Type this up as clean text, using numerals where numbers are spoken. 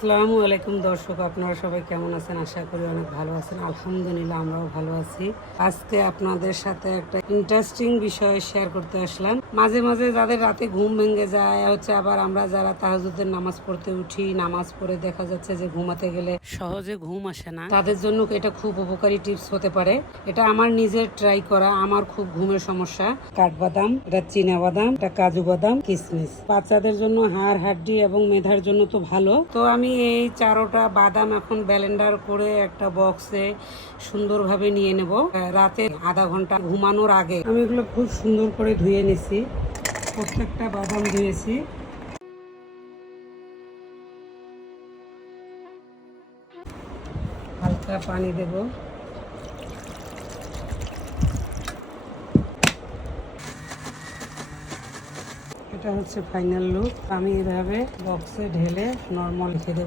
আসসালামু আলাইকুম দর্শক, আপনারা সবাই কেমন আছেন? আশা করি অনেক ভালো আছেন। আলহামদুলিল্লাহ আমরাও ভালো আছি। আজকে আপনাদের সাথে একটা ইন্টারেস্টিং বিষয় শেয়ার করতে আসলাম। মাঝে মাঝে যাদের রাতে ঘুম ভেঙে যায় আবার আমরা যারা তাহাজ্জুদের নামাজ পড়তে উঠি, নামাজ পড়ে দেখা যাচ্ছে যে ঘুমাতে গেলে সহজে ঘুম আসে না, তাদের জন্য এটা খুব উপকারী টিপস হতে পারে। এটা আমার নিজের ট্রাই করা। আমার খুব ঘুমের সমস্যা। কাঠবাদাম, এটা চীনা বাদাম, এটা কাজু বাদাম, কিশমিশ বাচ্চাদের জন্য হাড় হাড্ডি এবং মেধার জন্য তো ভালো। তো আমি এই 4টা বাদাম এখন ব্লেন্ডার করে একটা বক্সে সুন্দরভাবে নিয়ে নেব। রাতে আধা ঘন্টা ঘুমানোর আগে আমি এগুলো খুব সুন্দর করে ধুয়ে নিছি। প্রত্যেকটা বাদাম ধুয়েছি। হালকা পানি দেব। এটা হচ্ছে ফাইনাল লুক। আমি এভাবে বক্সে ঢেলে নরমাল রেখে দেব।